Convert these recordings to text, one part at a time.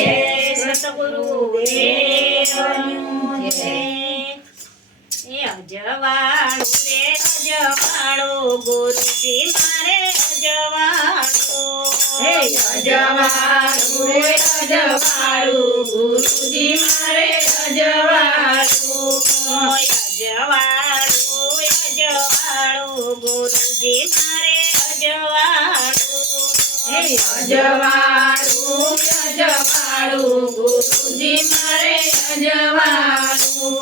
જય સતગુરુદેવનું જય. એ અજવાળું રે અજવાળું ગુરુજી મારે અજવાળું. હે અજવાળું રે અજવાળું ગુરુજી મારે અજવાળું. અજવાળું અજવાળું ગુરુજી મારે અજવાળું. હે અજવાળું અજવાળું ગુરુજી મારે અજવાળું.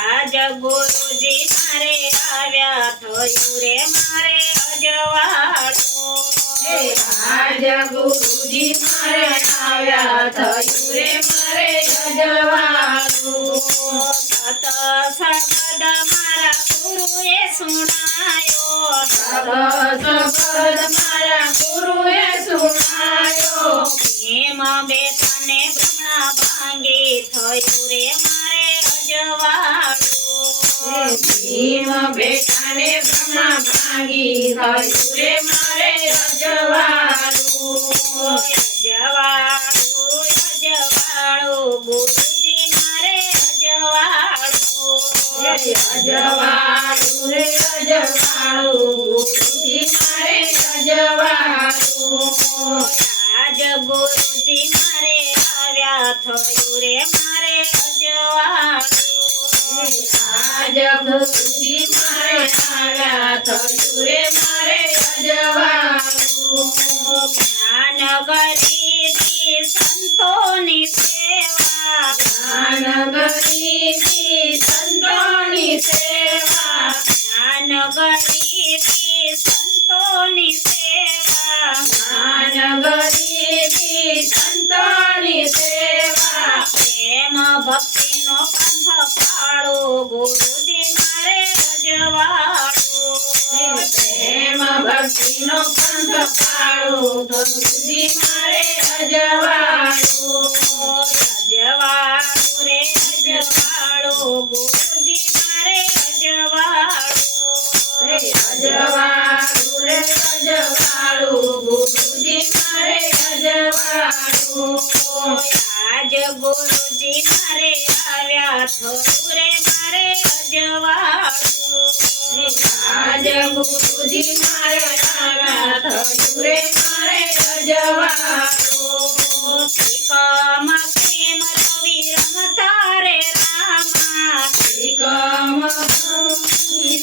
આજ ગુરુજી મારે આવ્યા થયું રે મારે અજવાળું. હે આજ ગુરુજી મારે આવ્યા થયું રે મારે અજવાળું. સત શબ્દ મારા ગુરુએ સુણાયો. સત મારા ગુરુએ સુણાયો. એમ બેઠાને ભ્રમણા ભાંગી થયું રે મારે અજવાળું. ભીમ બેટાને બ્રહ્મા ભાંગી થયું રે મારે અજવાળું. અજવાળું અજવાળું ગુરુજી મારે અજવાળું. અજવાળું રે અજવાળું ગુરુજી મારે અજવાળું. આજ ગુરુજી મારે આવ્યા થયું રે મારે અજવાળું. આજ ગુરુજી મારે આવ્યા થયું રે મારે અજવાળું. જ્ઞાન ગરીબી સંતોની સેવા. જ્ઞાન ગરીબી સંતોની સેવા. જ્ઞાન ગરીબી સંતોની સેવા. જ્ઞાન ગરીબી સંતોની સેવા. પ્રેમ ભક્તિનો પંથ પાળો ગુરુજી મારે અજવાળું. પ્રેમ ભક્તિનો પંથ પાળો ગુરુજી મારે અજવાળું. અજવાળું રે અજવાળું ગુરુજી મારે અજવાળું. અજવાળું રે અજવાળું ગુરુજી મારે અજવાળું. આજ ગુરુજી મારે આવ્યા થયું રે મારે અજવાળું. આજ ગુરુજી મારે આવ્યા થયું રે મારે અજવાળું. ત્રિકમ પ્રેમ રવિ રમતા રે રામા. ત્રિકમ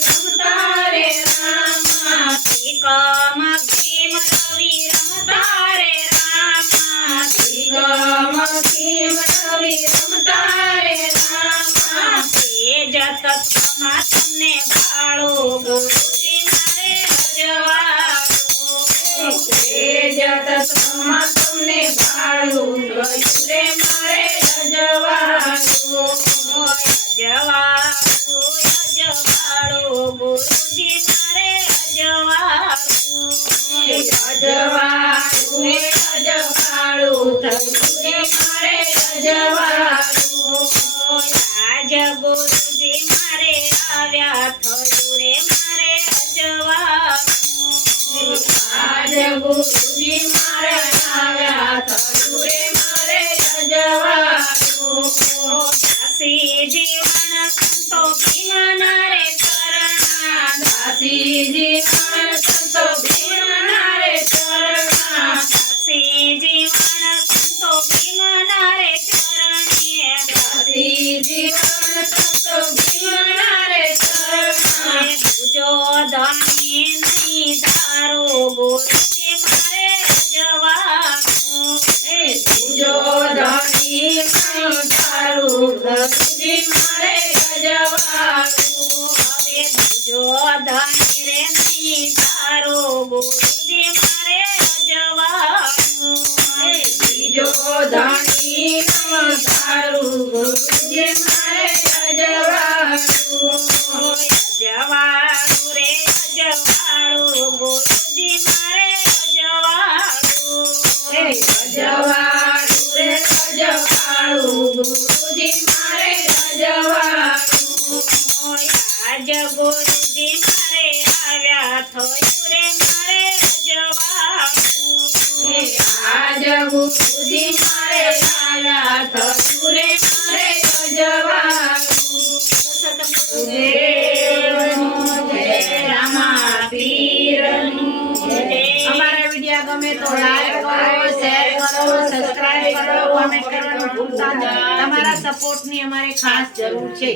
રમતા રે રામા. ત્રિકમ પ્રેમ રવિ રમતા રે રામા. ત્રિકમ પ્રેમ રવિ રમતા રે રામા. તેજ તત્વમાં તમને ભાળો ગુરુજી મારે અજવાળું. તેજ તત્વમાં તમને ભાળું થયું રે મારે અજવાળું. અજવાળું અજવાળું ગુરુજી મારે અજવાળું. અજવાળું રે અજવાળું થયું રે મારે અજવાળું. આજ ગુરુજી મારે આવ્યા થયું રે મારે અજવાળું. આજ ગુરુજી મારે આવ્યા થયું રે મારે અજવાળું. દાસી જીવન સંતો ભીમના રે ચરણા. દાસી જીવન સંતો ભીમના રે ચરણા. દાસી જીવન સંતો ભીમના રે ચરણે. દાસી જીવન સંતો ભીમના રે ચરણા. પૂજો ધણી નહીં ધારો ગુરુજી મારે અજવાળું. પૂજો ધણી નહીં ધારું ગુરુજી મારે અજવાળું. હવે પૂજો ધણી રે નહીં ધારો ગુરુજી મારે અજવાળું. બીજો ધણી ન ધારું ગુરુજી મારે અજવાળું. અજવાળું રે અજવાળું ગુરુજી મારે અજવાળું. અજવાળું રે અજવાળું ગુરુજી મારે અજવાળું. આજ ગુરુજી મારે આવ્યા થયું રે મારે અજવાળું. આજ ગુરુજી મારે લાયા થયું રે મારે રજવાડું. સતગુરુદેવનું જય રામા પીરનું જય. અમારા વિડીયો ગમે તો લાઈક કરો, શેર કરો, સબસ્ક્રાઇબ કરો, કમેન્ટ કરવાનું ભૂલતા નહીં. તમારા સપોર્ટની અમારે ખાસ જરૂર છે.